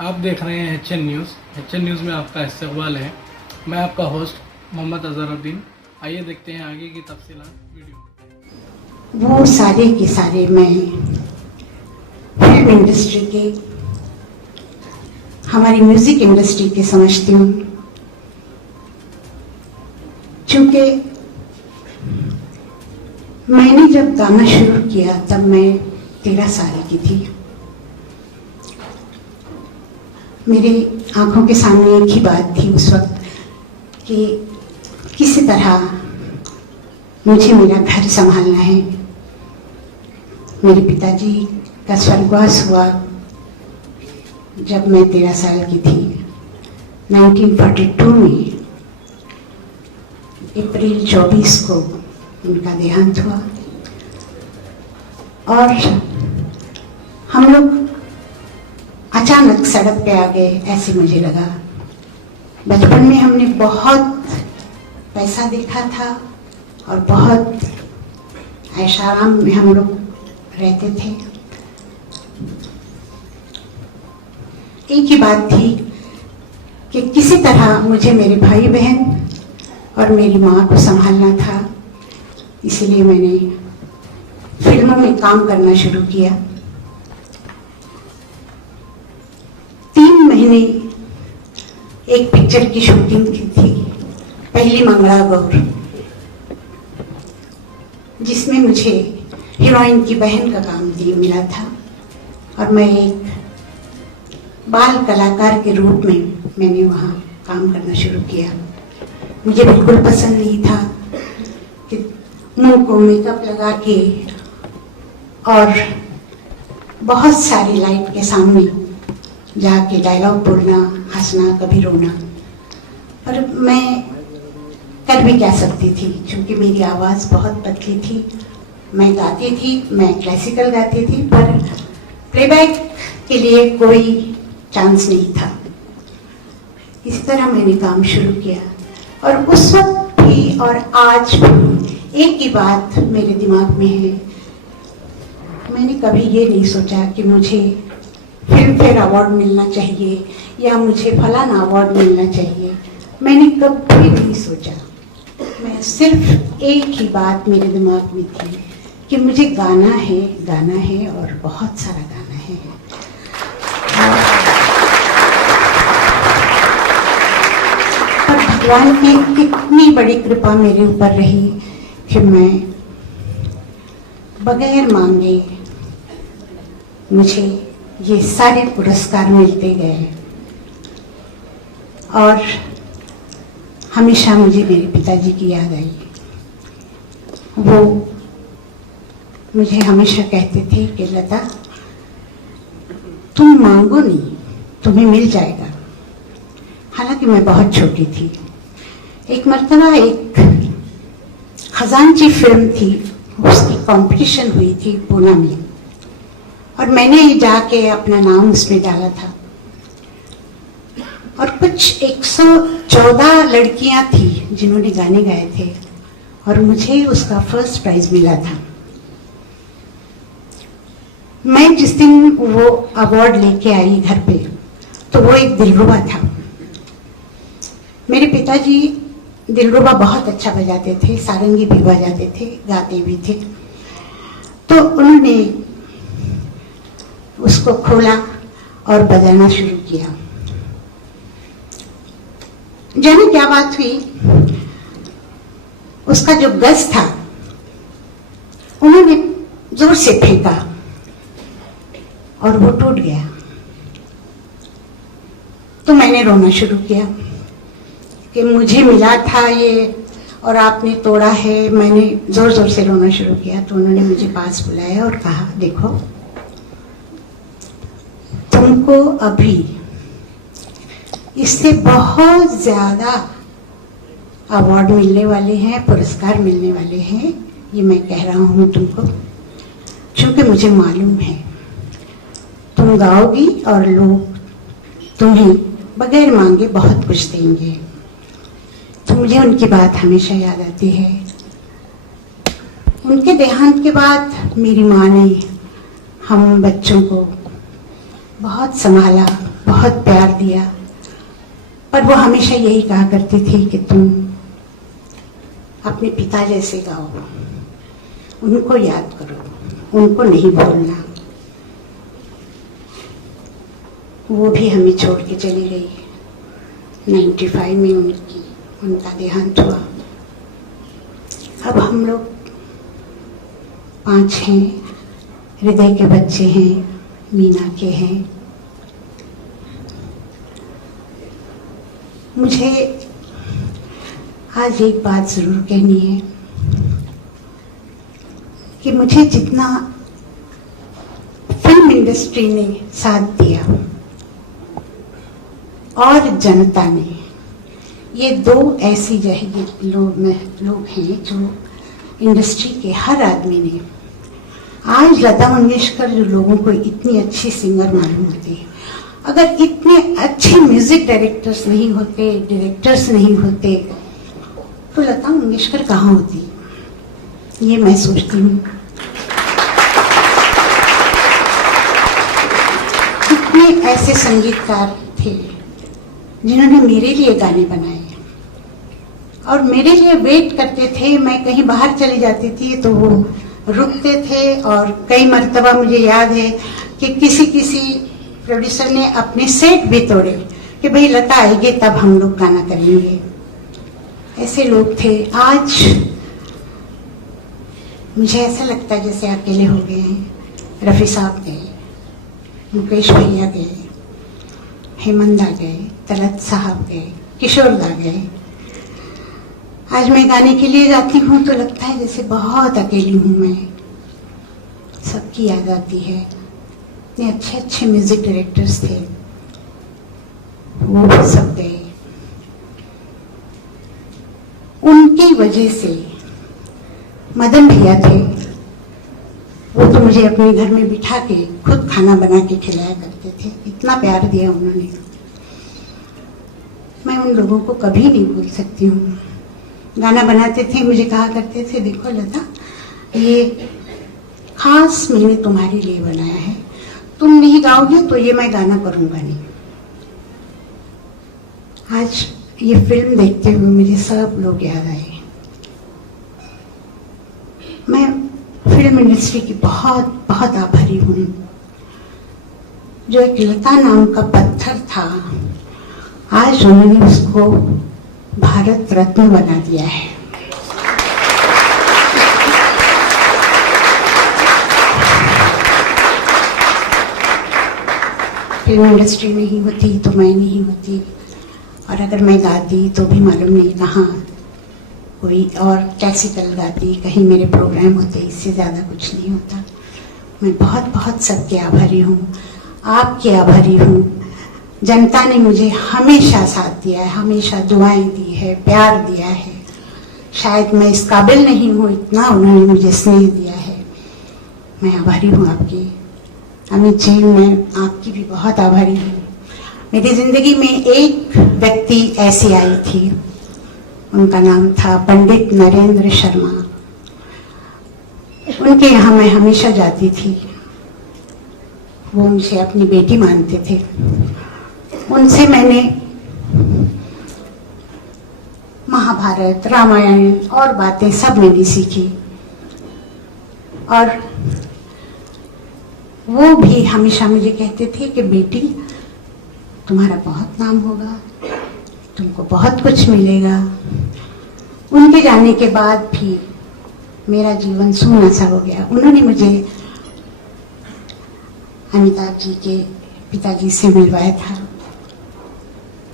आप देख रहे हैं HN न्यूज़। HN न्यूज़ में आपका इस्तकबाल है। मैं आपका होस्ट मोहम्मद अजहरुद्दीन। आइए देखते हैं आगे की तफसीलात वीडियो। वो सारे के सारे मैं फिल्म इंडस्ट्री के, हमारी म्यूज़िक इंडस्ट्री के समझती हूँ, क्योंकि मैंने जब गाना शुरू किया तब मैं 13 साल की थी। मेरे आंखों के सामने एक ही बात थी उस वक्त कि किसी तरह मुझे मेरा घर संभालना है। मेरे पिताजी का स्वर्गवास हुआ जब मैं 13 साल की थी। 1942 में अप्रैल 24 को उनका देहांत हुआ और हम लोग अचानक सड़क पे आ गए, ऐसे मुझे लगा। बचपन में हमने बहुत पैसा देखा था और बहुत ऐशाराम में हम लोग रहते थे। एक ही बात थी कि किसी तरह मुझे मेरे भाई बहन और मेरी माँ को संभालना था। इसलिए मैंने फिल्मों में काम करना शुरू किया। 3 महीने एक पिक्चर की शूटिंग की थी, पहली मंगला गौर, जिसमें मुझे हीरोइन की बहन का काम मिला था और मैं एक बाल कलाकार के रूप में मैंने वहाँ काम करना शुरू किया। मुझे बिल्कुल पसंद नहीं था कि मुंह को मेकअप लगा के और बहुत सारी लाइट के सामने जाके डायलॉग बोलना, हंसना, कभी रोना। और मैं कर भी क्या सकती थी, क्योंकि मेरी आवाज़ बहुत पतली थी। मैं गाती थी, मैं क्लासिकल गाती थी, पर प्लेबैक के लिए कोई चांस नहीं था। इस तरह मैंने काम शुरू किया और उस वक्त भी और आज भी एक ही बात मेरे दिमाग में है। मैंने कभी ये नहीं सोचा कि मुझे फिल्म फेयर अवार्ड मिलना चाहिए या मुझे फलाना अवार्ड मिलना चाहिए। मैंने कभी नहीं सोचा। मैं सिर्फ एक ही बात मेरे दिमाग में थी कि मुझे गाना है और बहुत सारा गाना है। पर भगवान की कितनी बड़ी कृपा मेरे ऊपर रही कि मैं बगैर मांगे मुझे ये सारे पुरस्कार मिलते गए और हमेशा मुझे मेरे पिताजी की याद आई। वो मुझे हमेशा कहते थे कि लता, तुम मांगो नहीं, तुम्हें मिल जाएगा। हालांकि मैं बहुत छोटी थी। एक मर्तबा एक खजानची फिल्म थी, उसकी कंपटीशन हुई थी पूना में और मैंने जाके अपना नाम उसमें डाला था और कुछ 114 लड़कियां थी जिन्होंने गाने गाए थे और मुझे उसका फर्स्ट प्राइज मिला था। मैं जिस दिन वो अवार्ड लेके आई घर पे तो वो एक दिलरुबा था। मेरे पिताजी दिलरुबा बहुत अच्छा बजाते थे, सारंगी भी बजाते थे, गाते भी थे। तो उन्होंने उसको खोला और बजाना शुरू किया। जाने क्या बात हुई, उसका जो गज था उन्होंने जोर से फेंका और वो टूट गया। तो मैंने रोना शुरू किया कि मुझे मिला था ये और आपने तोड़ा है। मैंने जोर जोर से रोना शुरू किया तो उन्होंने मुझे पास बुलाया और कहा, देखो तुमको अभी इससे बहुत ज्यादा अवार्ड मिलने वाले हैं, पुरस्कार मिलने वाले हैं। ये मैं कह रहा हूँ तुमको क्योंकि मुझे मालूम है तुम गाओगी और लोग तुम्हें बगैर मांगे बहुत कुछ देंगे। तो मुझे उनकी बात हमेशा याद आती है। उनके देहांत के बाद मेरी माँ ने हम बच्चों को बहुत संभाला, बहुत बहुत प्यार दिया, पर वो हमेशा यही कहा करती थी कि तुम अपने पिता जैसे गाओ, उनको याद करो, उनको नहीं भूलना। वो भी हमें छोड़ के चली गई। 95 में उनका देहांत हुआ। अब हम लोग 5 हैं, हृदय के बच्चे हैं, मीना के हैं। मुझे आज एक बात जरूर कहनी है कि मुझे जितना फिल्म इंडस्ट्री ने साथ दिया और जनता ने, ये 2 ऐसी लोग हैं जो इंडस्ट्री के हर आदमी ने, आज लता मंगेशकर जो लोगों को इतनी अच्छी सिंगर मालूम होती है, अगर इतने अच्छे म्यूजिक डायरेक्टर्स नहीं होते, डायरेक्टर्स नहीं होते, तो लता मंगेशकर कहाँ होती, ये मैं सोचती हूँ। कितने ऐसे संगीतकार थे जिन्होंने मेरे लिए गाने बनाए और मेरे लिए वेट करते थे। मैं कहीं बाहर चली जाती थी तो वो रुकते थे, और कई मर्तबा मुझे याद है कि किसी प्रोड्यूसर ने अपने सेट भी तोड़े कि भाई लता आएगी तब हम लोग गाना करेंगे। ऐसे लोग थे। आज मुझे ऐसा लगता है जैसे अकेले हो गए हैं। रफ़ी साहब गए, मुकेश भैया गए, हेमंत दा गए, तलत साहब गए, किशोर दा गए। आज मैं गाने के लिए जाती हूँ तो लगता है जैसे बहुत अकेली हूँ मैं। सबकी याद आती है। इतने अच्छे अच्छे म्यूजिक डायरेक्टर्स थे, वो भी सब गए। उनकी वजह से मदन भैया थे, वो तो मुझे अपने घर में बिठा के खुद खाना बना के खिलाया करते थे। इतना प्यार दिया उन्होंने, मैं उन लोगों को कभी नहीं भूल सकती हूँ। गाना बनाते थे, मुझे कहा करते थे, देखो लता, ये खास मैंने तुम्हारे लिए बनाया है, तुम नहीं गाओगे तो ये मैं गाना करूंगा नहीं। आज ये फिल्म देखते हुए मुझे सब लोग याद आए। मैं फिल्म इंडस्ट्री की बहुत बहुत आभारी हूँ। जो एक लता नाम का पत्थर था, आज उन्होंने उसको भारत रत्न बना दिया है। फिल्म इंडस्ट्री नहीं होती तो मैं नहीं होती, और अगर मैं गाती तो भी मालूम नहीं कहाँ कोई और क्लासिकल गाती, कहीं मेरे प्रोग्राम होते, इससे ज़्यादा कुछ नहीं होता। मैं बहुत बहुत सबके आभारी हूँ, आपके आभारी हूँ। जनता ने मुझे हमेशा साथ दिया है, हमेशा दुआएं दी है, प्यार दिया है। शायद मैं इस काबिल नहीं हूँ, इतना उन्होंने मुझे स्नेह दिया है। मैं आभारी हूँ आपकी। अमित जी, मैं आपकी भी बहुत आभारी हूँ। मेरी जिंदगी में एक व्यक्ति ऐसी आई थी, उनका नाम था पंडित नरेंद्र शर्मा। उनके यहाँ मैं हमेशा जाती थी। वो मुझे अपनी बेटी मानते थे। उनसे मैंने महाभारत, रामायण और बातें सब मैंने सीखी, और वो भी हमेशा मुझे कहते थे कि बेटी, तुम्हारा बहुत नाम होगा, तुमको बहुत कुछ मिलेगा। उनके जाने के बाद भी मेरा जीवन सूना सा हो गया। उन्होंने मुझे अमिताभ जी के पिताजी से मिलवाया था,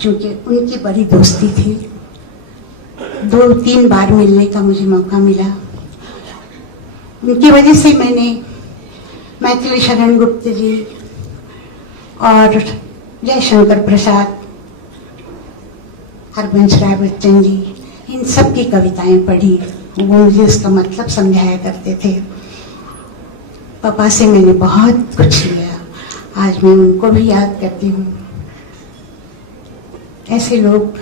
क्योंकि उनकी बड़ी दोस्ती थी। 2-3 बार मिलने का मुझे मौका मिला। उनकी वजह से मैंने मैथिली शरण गुप्त जी और जयशंकर प्रसाद, हरबंश राय बच्चन जी, इन सब की कविताएं पढ़ी। वो मुझे उसका मतलब समझाया करते थे। पापा से मैंने बहुत कुछ लिया। आज मैं उनको भी याद करती हूँ। ऐसे लोग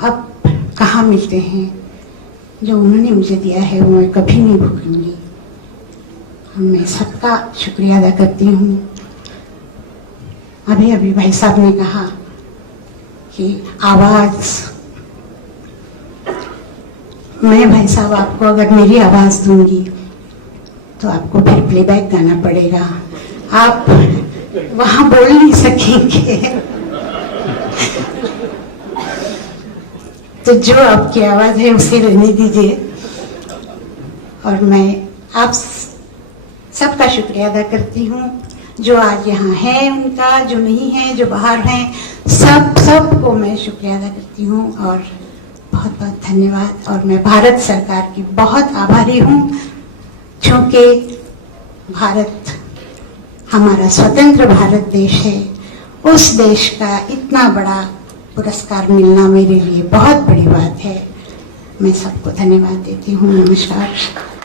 अब कहाँ मिलते हैं। जो उन्होंने मुझे दिया है वो मैं कभी नहीं भूलूंगी। मैं सबका शुक्रिया अदा करती हूँ। अभी अभी भाई साहब ने कहा कि आवाज, मैं भाई साहब आपको अगर मेरी आवाज दूंगी तो आपको फिर प्लेबैक गाना पड़ेगा, आप वहां बोल नहीं सकेंगे। तो जो आपकी आवाज है उसे रहने दीजिए। और मैं आप सबका शुक्रिया अदा करती हूँ, जो आज यहाँ है उनका, जो नहीं है, जो बाहर हैं, सबको मैं शुक्रिया अदा करती हूँ और बहुत बहुत धन्यवाद। और मैं भारत सरकार की बहुत आभारी हूँ, क्योंकि भारत हमारा स्वतंत्र भारत देश है, उस देश का इतना बड़ा पुरस्कार मिलना मेरे लिए बहुत बड़ी बात है। मैं सबको धन्यवाद देती हूँ। नमस्कार।